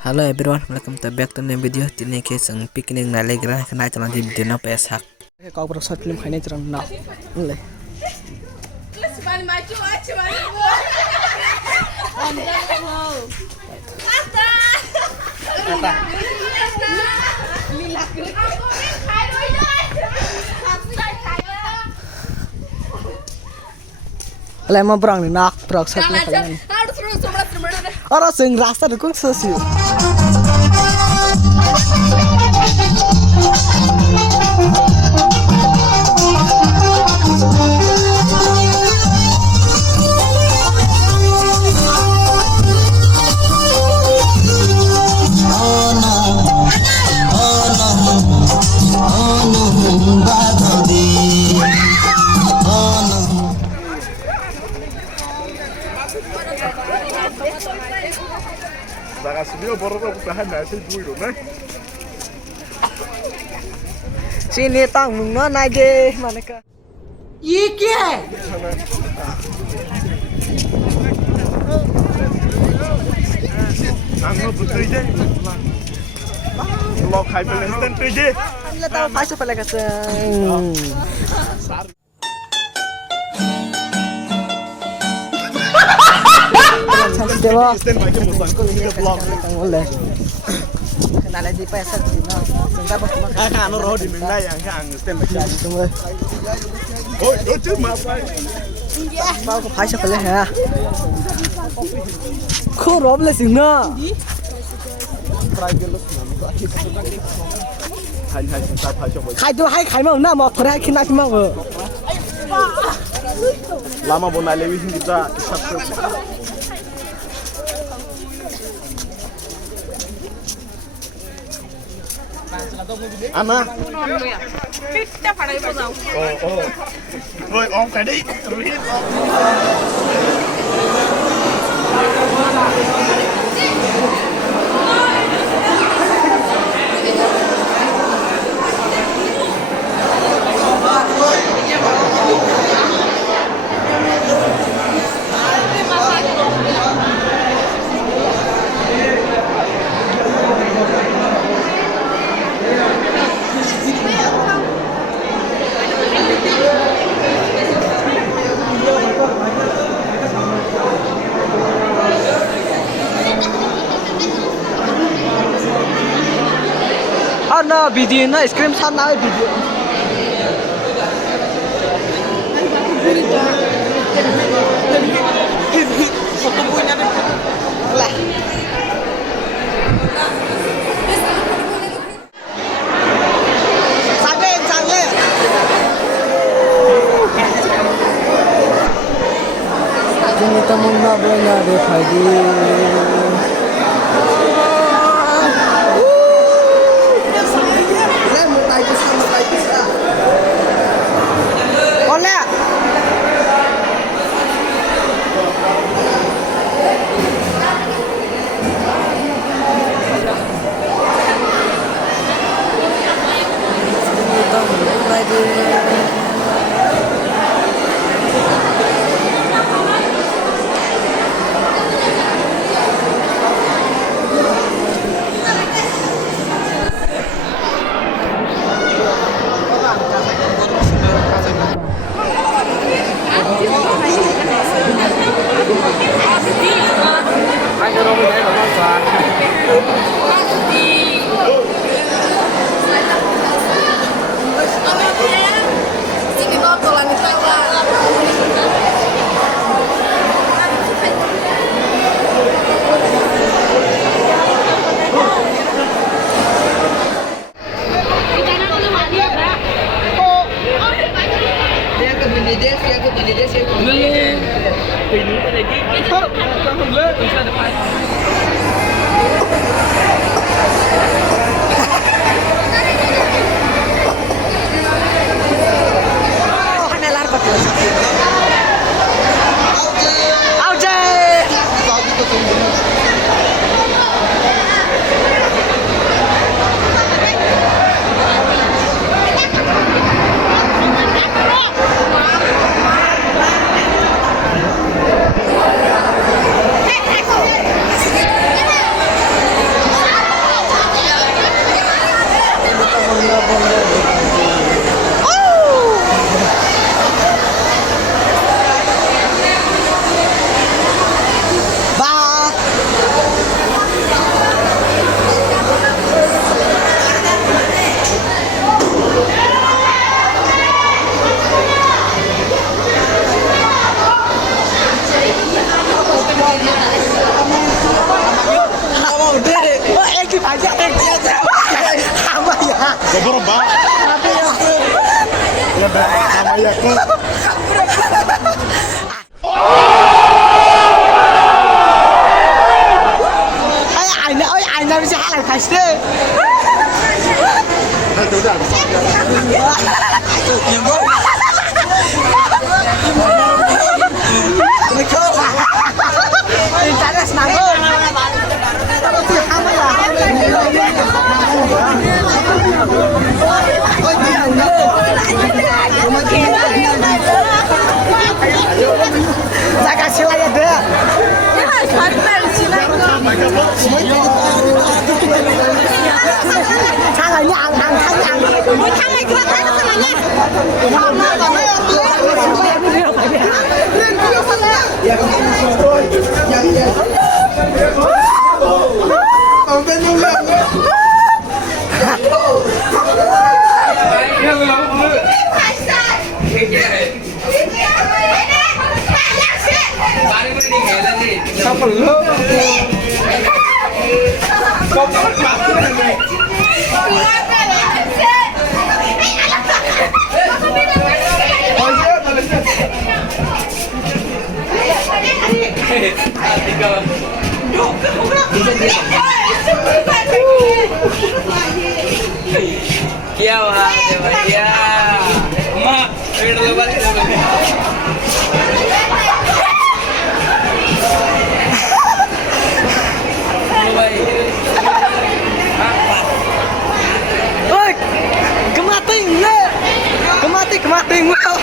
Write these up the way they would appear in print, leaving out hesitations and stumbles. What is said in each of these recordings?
Hello everyone, welcome to back to new video. Tini ke sang picnic na legra kana chana di video na pesak. Kau berasa film kayaknya cerang nak, mulai. Kalau emang berang nih nak berasa film kayaknya. Orang sing rasa dukung sosial. Sini tang muna naje mana ka? ये क्या है? Ang butuh je. Lo khai Palestine tu je. Bila tahu pasal pala kasi. Dewa. Palestine macam musang ko ini vlog. Boleh. Kenal aja pasal sini. Sengkak apa? Kan ano road ini ngai yang kan Palestine macam. Tunggu. Oh, itu apa? Mau ke pasal pala ya. Kau roble sih na. Hai tak pasal. Khai tu hai khai mau na mau thorai kina kina mau. Lama bona lewi kita subscribe. Ana. Oh. Rồi om cái đi. Na video na screen san na video. Foto punya deh. Lah. Sange. Ini temen na bonya deh pagi. Oleh. aja apa ya? Gobor ba? Ya sama ya ku. Ôi anh làm sao lại phải thế? Internet senang ơi. Kalau tu sama ya. Saya kasih lagi deh. Thằng ở nhà thằng mỗi thằng này cứ thấy nó thằng này ông tên nhung nhung sao còn lớn không có mặt này क्या हुआ भैया माँ पेड़ लगा ôi kemating le kemating mau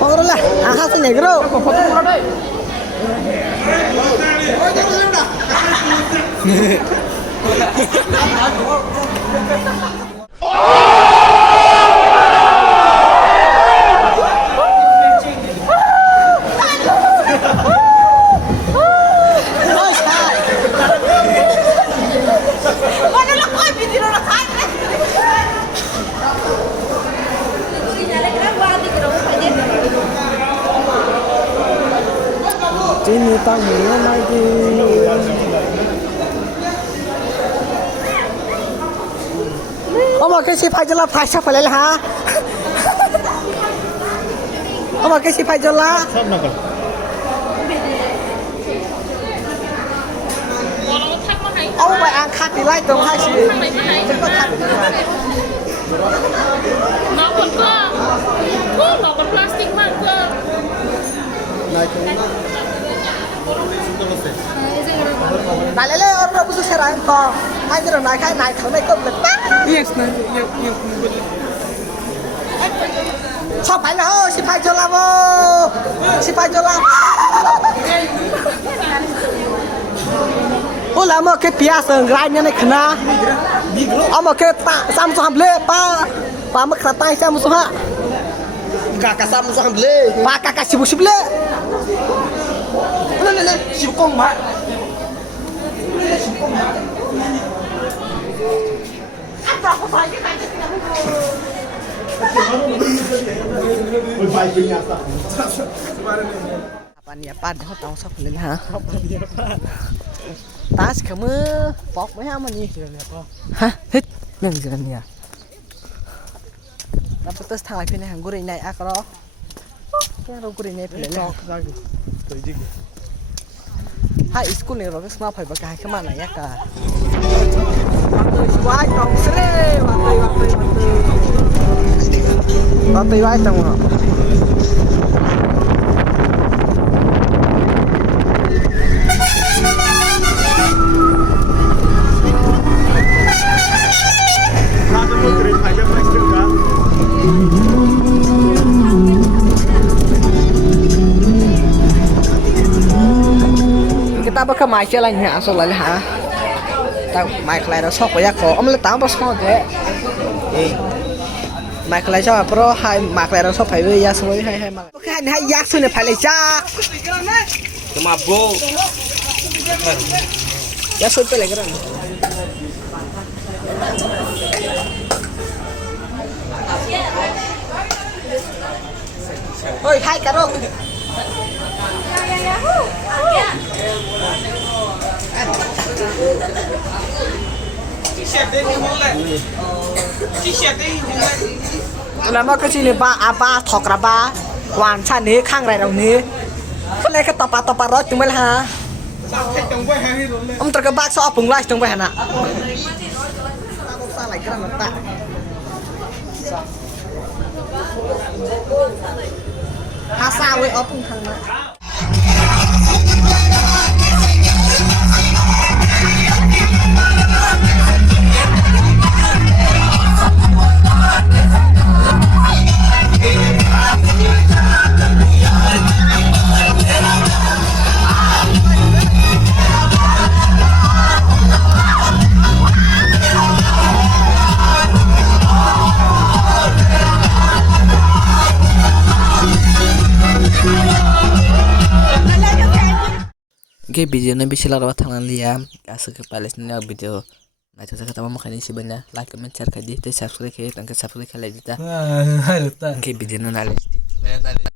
Pokoknya lah, angkat sini bro. Ini tamunya lagi. Ông mà cái xí phải cho là phải sắp phải lấy là hả? Ông mà cái xí phải cho là ông phải ăn khát thì lại tông hai xí. Nó còn cơ thuốc nó còn plastic mà cơ Này lấy lên ông đâu có xe ra con hai cái đồ này khai này thằng này công lực sao phải nào xí phải cho làm ô xí phải cho làm ô làm cái pia sừng gai như này khna ông mà cái ta sam sam lê pa mà khát tay sam sam ha Kakak sama sama beli. pa kakak sibuk lê Lele, siapa kong mak? Apa nih apa dia tahu siapa lagi ha? Tas kamu pok mana nih? Hah? Hit yang jalan ya. Tapi terus thang lagi nih gurih naik akro. Yang gurih naik pelak. Hai school nih roges mau pergi pakai kemana ya kak? Waktu wai tong sere, waktu wai tong. Kamu mau kirim aja Max juga. Kita bakal main lah nih asal lah ha. Tao main kelai dah sok ya kok. Om le tao pas kau deh. Main kelai cakap pro hai main kelai dah sok hai ya semua hai main. Oke hai ya sudah hai cak. Kemabuk. Ya sudah lagi kan. Oi hai karo. Lama ke sini pak apa thok raba wan chan ni khang rai dong ni le ka topa ro chung bai ha om terkebak so pung lai chung bai hana sa lai kran ta ha sa we opung thang na Oke, video ini bisa lewat tangan liam. Asal ke Palestina video. Nah, kita ketemu makanya sebenarnya like, comment, share, subscribe, dan subscribe lagi kita. Oke, video ini